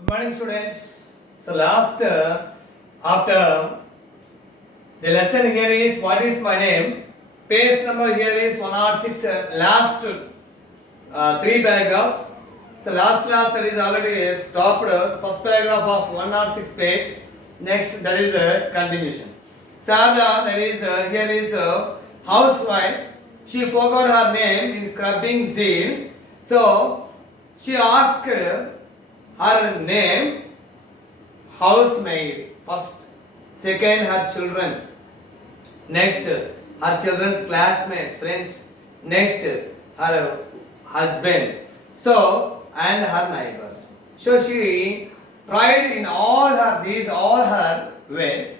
Good morning, students. So last after the lesson here is what is my name. Page number here is 106. Last three paragraphs. So last class that is already stopped. First paragraph of 106 page. Next that is a continuation. Sarah that is here is housewife. She forgot her name in scrubbing zeal. So she asked her name, housemaid first, second her children, next her children's classmates, friends, next her husband, so and her neighbors. So she tried in all her ways.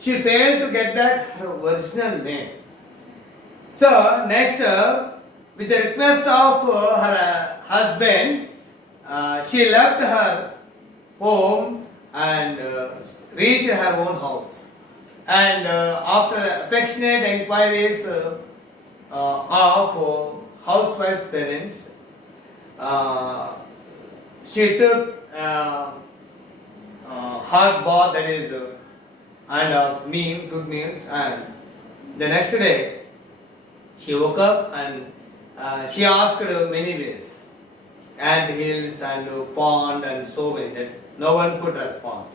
She failed to get back her original name. So next, with the request of her husband, she left her home and reached her own house. And after affectionate inquiries of housewife's parents, she took hot bath, that is, and good meals. And the next day, she woke up and she asked many ways, ant hills and pond and so many that no one could respond.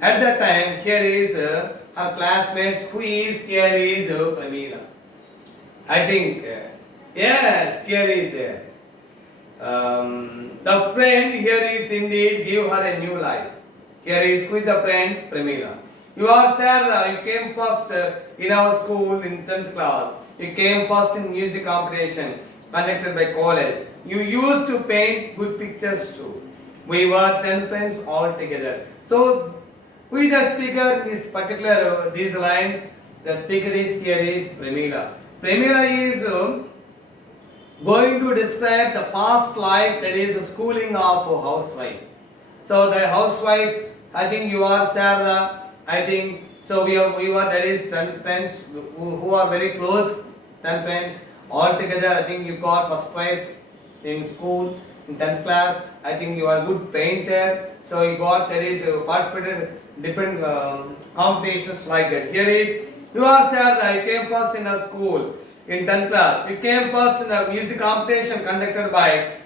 At that time, here is her classmates. Here is Pramila. I think yes, here is the friend. Here is indeed give her a new life. Here is who is the friend? Pramila. You are Sarah. You came first in our school in 10th class. You came first in music competition conducted by college. You used to paint good pictures too. We were 10 friends all together. So, who is the speaker in this particular these lines? The speaker is here is Pramila. Pramila is going to describe the past life, that is schooling of a housewife. So the housewife, I think you are Sarah. I think so. We were that is 10 friends who are very close. 10 friends all together. I think you got first prize in school in 10th class. I think you are a good painter. So you got that is participated different competitions like that. Here is you are Sarah. You came first in a school in 10th class. You came first in the music competition conducted by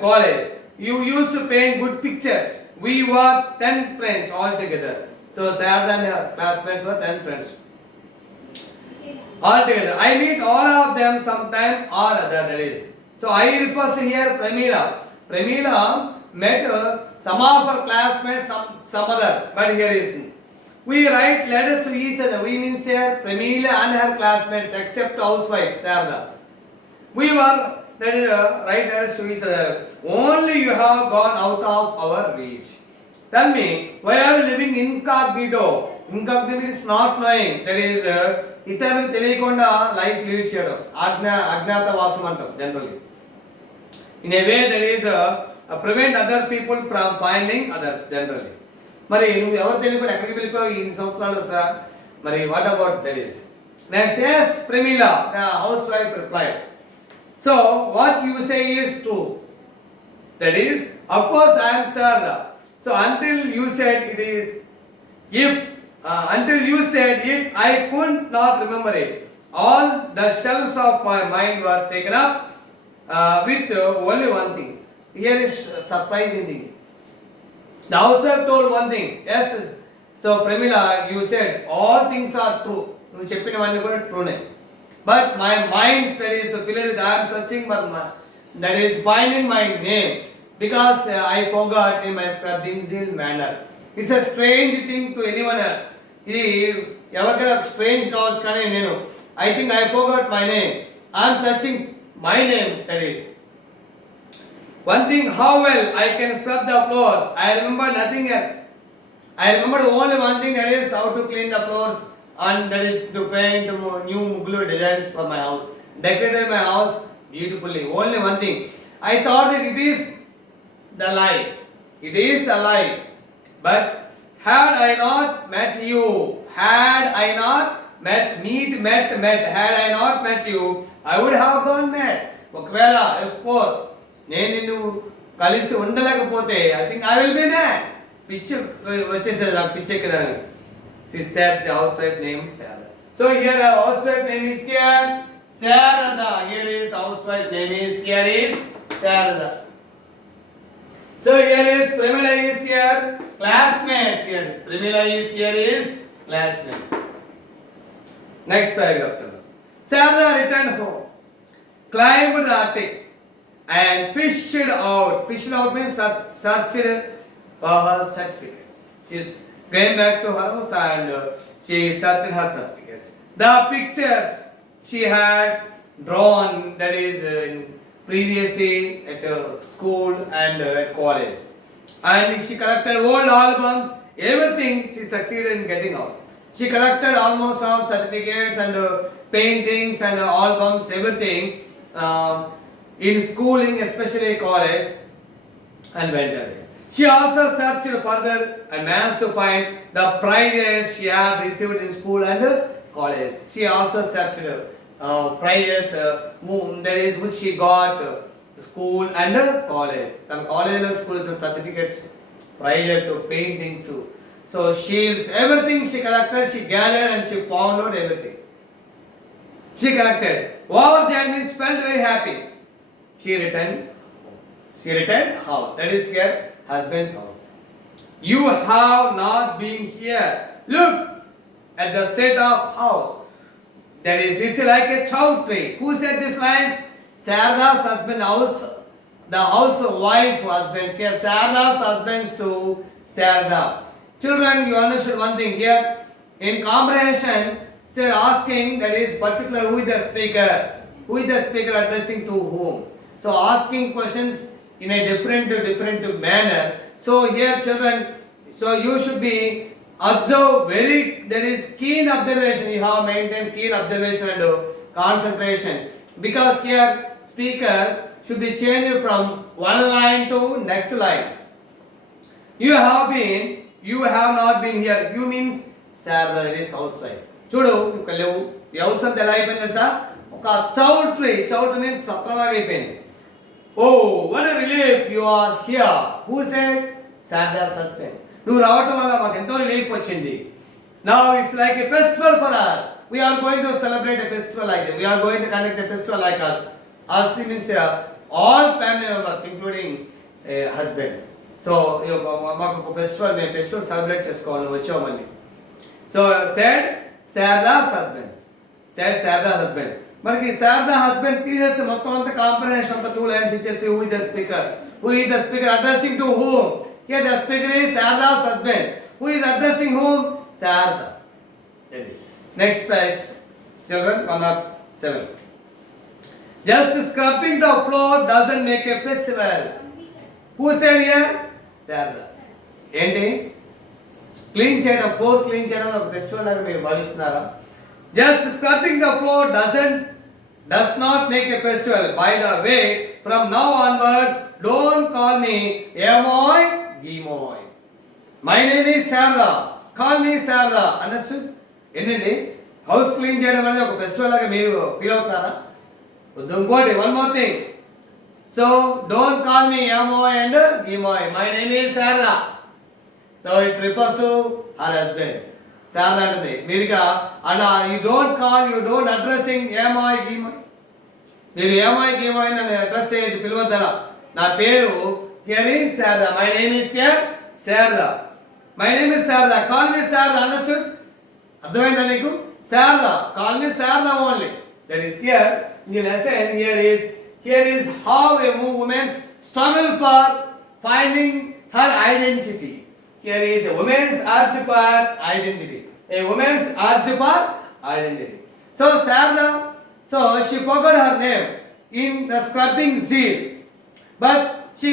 college. You used to paint good pictures. We were 10 friends all together. So Sarah and her classmates were 10 friends all together. I meet all of them sometime or other, that is. So I refers to here Pramila. Pramila met some of her classmates, some other, but here is we write letters to each other. We mean here Pramila and her classmates except housewife Sarada. We were that is write letters to each other. Only you have gone out of our reach. Tell me, why are you living incognito? Incognito means not knowing. That is ఇతరులకు తెలియకుండా life lead చేయడం అజ్ఞాతవాసం అంటాం generally in a way that is prevent other people from finding others generally. మరి నువ్వు ఎవరు తెలియకుండా ఎక్కడికి వెళ్ళిపోయి ఇన్ని సంవత్సరాలు సార్, మరి what about that is next yes Premila the housewife replied. So what you say is true, that is of course I am sir. So until you said it is if until you said it, I could not remember it. All the shelves of my mind were taken up with only one thing. Here is surprising thing. The housewife told one thing. Yes. So Pramila, you said all things are true. You cheppinavani kuda true ne. But my mind studies the pillar that I am searching for that is finding my name because I forgot in my scrubbing zeal manner. It's a strange thing to anyone else. ఇది ఎవరికైనా strange కావచ్చు, కానీ నేను I think I forgot my name. I'm searching my name, that is one thing how well I can scrub the floors. I remember nothing else. I remember only one thing, that is how to clean the floors and that is to paint new ముగ్గులు designs for my house, decorated my house beautifully. Only one thing. I thought that it is the lie. It is the lie. But had I not met you, had I not met, had I not met you, I would have gone mad. ఒకవేళ of course నేను నిన్ను కలిసి ఉండలేకపోతే I think I will be mad. పిచ్చి వచ్చేసేది నాకు, పిచ్చి ఎక్కేదాన్ని. She said the housewife name Sarada. So here a housewife name is here Sarada. Here is housewife name is here is Sarada. So here is Premila is here classmates. Here is Premila is here is classmates. Next paragraph children. Sarada returned home, climbed the attic and fished out. Fished out means searched for her certificates. She came back to her house and she searched her certificates. The pictures she had drawn, that is previously at school and at college, and she collected old albums, everything she succeeded in getting out. She collected almost all certificates and paintings and albums, everything in schooling, especially college, and went away. She also searched further and managed to find the prizes she had received in school and college. She also searched prizes that is which she got school and college. The college and school certificates, prizes, paintings, so shields, everything she collected, she gathered and she found out everything. She collected. Wow, Jasmine felt very happy. She returned house. That is here husband's house. You have not been here. Look at the state of house. That is, it's like a chow tree. Who said these lines? Sarada's husband house. The housewife husband. Here, Sarada's husband to Sarada. Children, you understood one thing here. In comprehension, they are asking, that is particular, who is the speaker? Who is the speaker addressing to whom? So asking questions in a different manner. So here children, so you should be observe very, there is keen observation. You have maintained keen observation and concentration, because here speaker should be changed from one line to next line. You have not been here. You means Sarada is housewife. చూడు ఇక్కడ లేవు. ఈ house అంతా ఎలా అయిపోయింది తెలుసా? ఒక choultry means సత్రంలాగా అయిపోయింది. Oh, what a relief you are here. Who said? Sarada's husband. నువ్వు రావటం వల్ల మాకు ఎంతో రిలీఫ్ వచ్చింది. Now it's like a festival for us. We are going to celebrate a festival like that. We are going to conduct a festival like us. Us means all family members, including husband. So మాకు ఒక festival, మేము festival celebrate చేసుకోవాలని వచ్చామని. So said Sarada's husband. మనకి Sharada husband తీసేస్తే మొత్తం అంతా comprehension అంతా 2 లైన్స్ ఇచ్చేసి who is the speaker addressing to whom. Here the speaker is శారదా's husband. Who is addressing whom? Sarada. That is. Next place, children, 107. Just scrubbing the floor doesn't make a festival. Who said here? Sarada. ఏంటి? Clean చేయడం, floor clean చేయడం ఒక festival లాగా మీరు భావిస్తున్నారా? Just scrubbing the floor does not make a festival. By the way, from now onwards, don't call me Emoy Gimoy. My name is Sarada. Call me Sarada. Understood? ఏంటండి, house clean చేయడం అనేది ఒక festival లాగా మీరు feel అవుతున్నారా? ఇంకోటి, one more thing. So don't call me Emoy and Gimoy. My name is Sarada. So it refers to her husband. Sarada అంటది మీరుగా అలా, you don't addressing ఏమాయ్ గీమాయ్. మీరు ఏమాయ్ గీమాయ్ నన్ను అడ్రస్ చేయదు, పిలవద్దలా. నా పేరు here is Sarada. My name is here Sarada. My name is Sarada. Call me Sarada. Understood? అర్థమైందా మీకు? Sarada. Call me Sarada only. That is here in the lesson. Here is how a woman struggle for finding her identity. Here is a woman's urge for identity. A woman's urge for identity. So Sarada, so she forgot her name in the scrubbing zeal, but she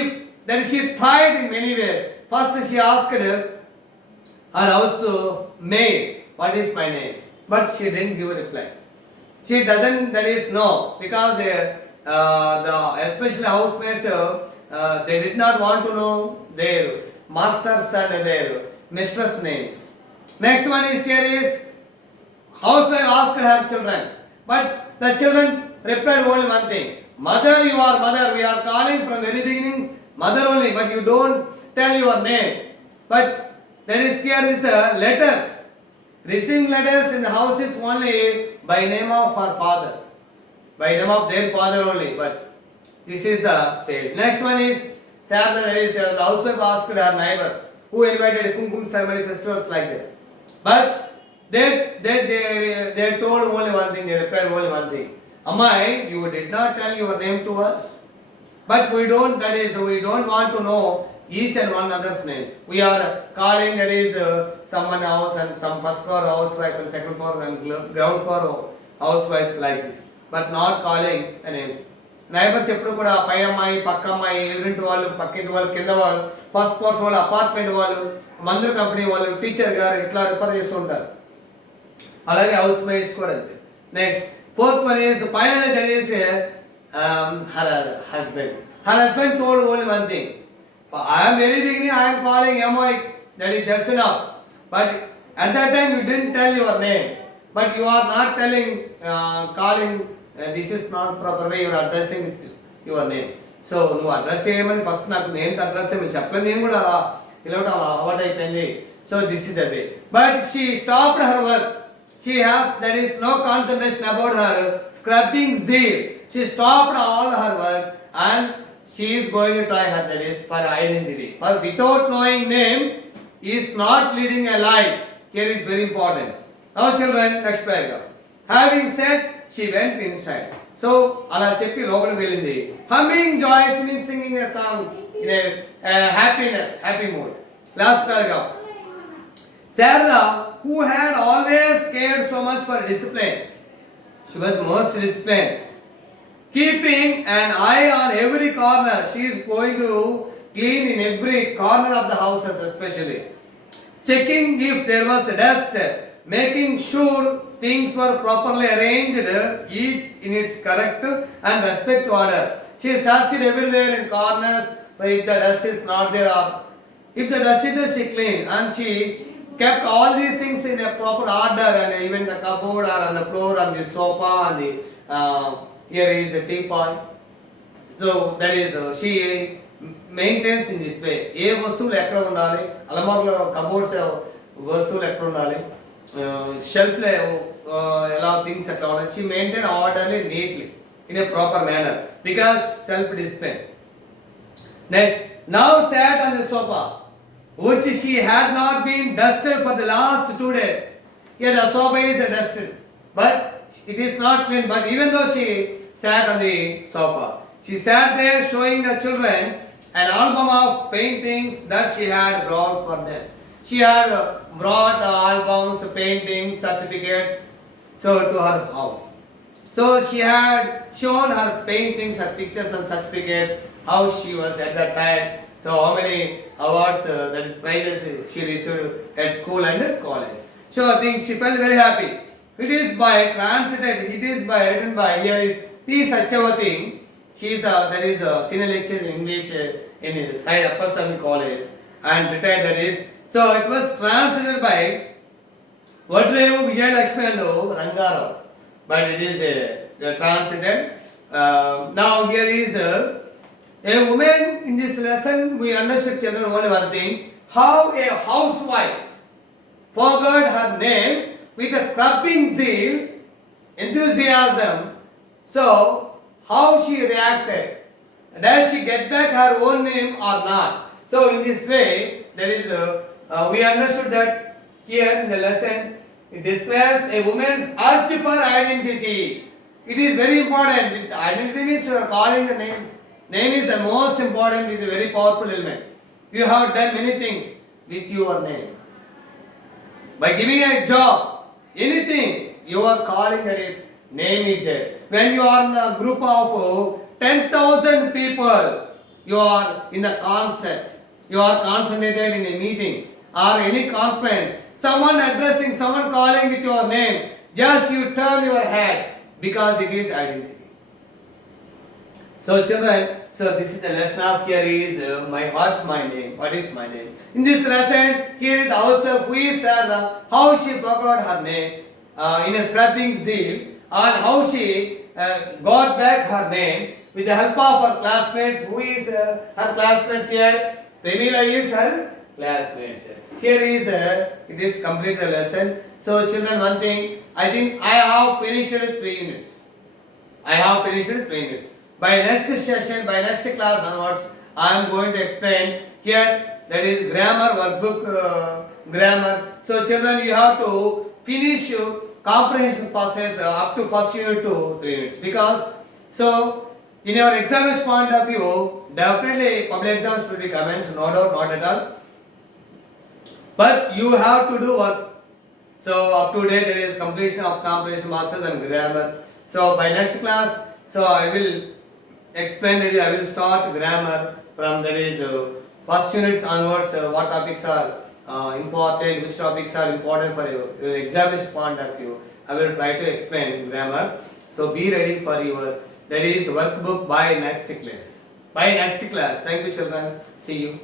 tried in many ways. First she asked her housemaid, what is my name? But she didn't give a reply. She doesn't, that is no, because the especially housemaids they did not want to know their masters and their mistress names. Next one is here is housewife asked her children, but the children replied only one thing. Mother, you are mother. We are calling from very beginning Mother only, but you don't tell your name. But that is here is letters. Receiving letters in the house is only by name of her father, by name of their father only. But this is the fail. Next one is Sarah, that is the housewife asked her neighbors who invited Kumkum ceremony festivals like that. But they told only one thing, they replied only one thing. Amai, you did not tell your name to us. But we don't, that is, we don't want to know each and one another's names. We are calling, that is, someone house and some first floor housewife and second floor and ground floor housewives like this. But not calling the names. Neighbours ఎప్పుడు కూడా పై అమ్మాయి పక్క అమ్మాయి ఎదురింటి వాళ్ళు పక్కింటి వాళ్ళు కింద వాళ్ళు ఫస్ట్ ఫ్లోర్స్ వాళ్ళు అపార్ట్మెంట్ వాళ్ళు మందుల కంపెనీ వాళ్ళు టీచర్ గారు ఇట్లా రిఫర్ చేస్తూ ఉంటారు. అలాగే హౌస్ మేట్స్ కూడా అంతే. Next fourth one is final that is her husband told only one thing. I am very beginning, I am calling Amoi, that is Darshana. But at that time you didn't tell your name. But you are not telling, calling, this is not proper way you are addressing your name. So నువ్వు address చేయమని first నాకు name address చేయమని చెప్పలేదు, నేను కూడా అలా ఇలా అలవాటు అయిపోయింది. So this is the way. But she stopped her work. She has, that is, no concentration about her scrubbing zeal. She stopped all her work and she is going to try her, that is, for identity. For without knowing name is not leading a life. Here is very important. Now children, next paragraph. Having said, she went inside. So, ala cheppi logadu velindi. Humming joyous means singing a song in a happiness, happy mood. Last paragraph. Sarah, who had always cared so much for discipline, she was most disciplined. Keeping an eye on every corner, she is going to clean in every corner of the houses especially. Checking if there was dust, making sure things were properly arranged, each in its correct and respect order. She searched everywhere in corners if the dust is not there or if the dust is there, she cleaned, and she kept all these things in a proper order, and even the cupboard or on the floor and the sofa and the here is a teapot. So that is she maintains in this way. ఏ వస్తువులు ఎక్కడ ఉండాలి, అలమార్లో cupboards వస్తువులు ఎక్కడ ఉండాలి, షెల్ఫ్లో ఎలా things ఎట్లా ఉండాలి. She maintain orderly neatly in a proper manner because self discipline. Next, now sat on the sofa which she had not been dusted for the last 2 days. Here the sofa is dusted, but it is not clean. But even though she sat on the sofa, she sat there showing the children an album of paintings that she had brought for them. She had brought albums, paintings, certificates, so to her house. So she had shown her paintings, her pictures and certificates, how she was at that time. So how many awards, that is prizes she received at school and at college. So I think she felt very happy. It is by translated, it is by written by, here is P. Satyavati. She is that is senior lecturer in English in Sai Upper Sami College and retired, that is. So it was translated by Vadrevu Vijayalakshmi and Rangarao. But it is translated. Now here is a woman. In this lesson we understood, children, only one thing, how a housewife forgot her name with a scrubbing zeal, enthusiasm. So how she reacted, does she get back her own name or not? So in this way, there is we understood that here in the lesson it describes a woman's urge for identity. It is very important. Identity means you are calling the names. Name is the most important, is a very powerful element. You have done many things with your name. By giving a job, anything, you are calling, that is, name is there. When you are in a group of 10,000 people, you are in a concert, you are concentrated in a meeting or any conference, someone addressing, someone calling with your name, just you turn your head because it is identity. So children, so this is the lesson of here is what's my name? What is my name? In this lesson, here is the housewife who is Sarah, how she forgot her name in a scrubbing zeal, and how she got back her name with the help of her classmates. Who is her classmates here? Premila is her classmates. Here is it is complete the lesson. So children, one thing, I think I have finished 3 units. I have finished 3 units. By next session, by next class onwards, I am going to explain here, that is grammar workbook, grammar. So children, you have to finish your comprehension process up to first unit to 3 units, because so in your examination point of view, definitely public exams will be commenced, no doubt, not at all. But you have to do work. So up to date there is completion of comprehension masters and grammar. So by next class, so I will explain that I will start grammar from that is first units onwards. What topics are important, which topics are important for your examination point of view. I will try to explain grammar. So be ready for your that is workbook by next class. By next class. Thank you children. See you.